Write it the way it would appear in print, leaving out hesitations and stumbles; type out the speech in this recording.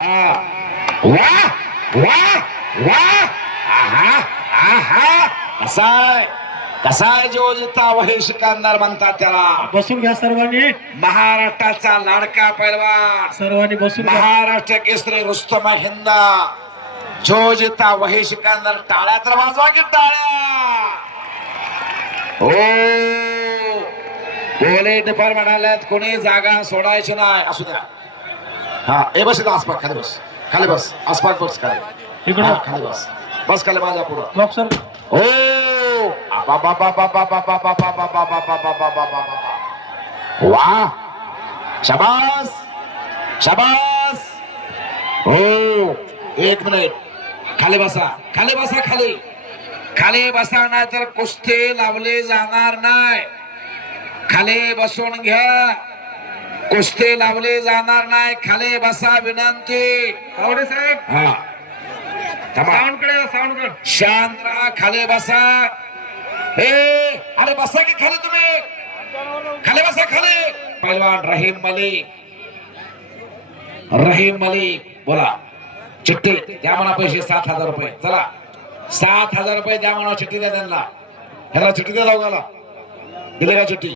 वाह वाह वाह आहा आहा कसाय जो जिता वही सिकंदर म्हणतात त्याला. बसून घ्या सर्वांनी. महाराष्ट्राचा लाडका पैलवान, सर्वांनी बसून घ्या. महाराष्ट्र केसरी रुस्तम हिंद, जो जिता वही सिकंदर. टाळ्या तर वाजवा की टाळ्या. हो पोलीस डिपार्टमेंट आल्यात, कोणी जागा सोडायची नाही. असू द्या. हा ए बस इथं आसपास खाली बस, खाली बस आसपास बस खाली. इकडं. हा, खाली बस बस खाली माझ्या पुढं. बॉक्सर हो वाह शाबास शाबास. हो एक मिनिट खाली बसा, खाली बसा, खाली खाली बसा, नाही तर कुस्ती लावले जाणार नाही. खाली बसून घ्या, कुस्ती लावले जाणार नाही. खाली बसा विनंती. आवडे साहेब. हा साऊंड कडे साऊंड कडे. शांत राहा, खाली बसा. हे अरे बसा की खाली, तुम्ही खाली बसा, खाली. पहिलवान रहीम मलिक, रहीम मलिक बोला. चिठ्ठी द्या म्हणा, पैसे 7,000 रुपये. चला 7,000 रुपये द्या म्हणा, चिठ्ठी द्या त्यांना. ह्याला चिठ्ठी द्या, दोघाला दिले का चिठ्ठी.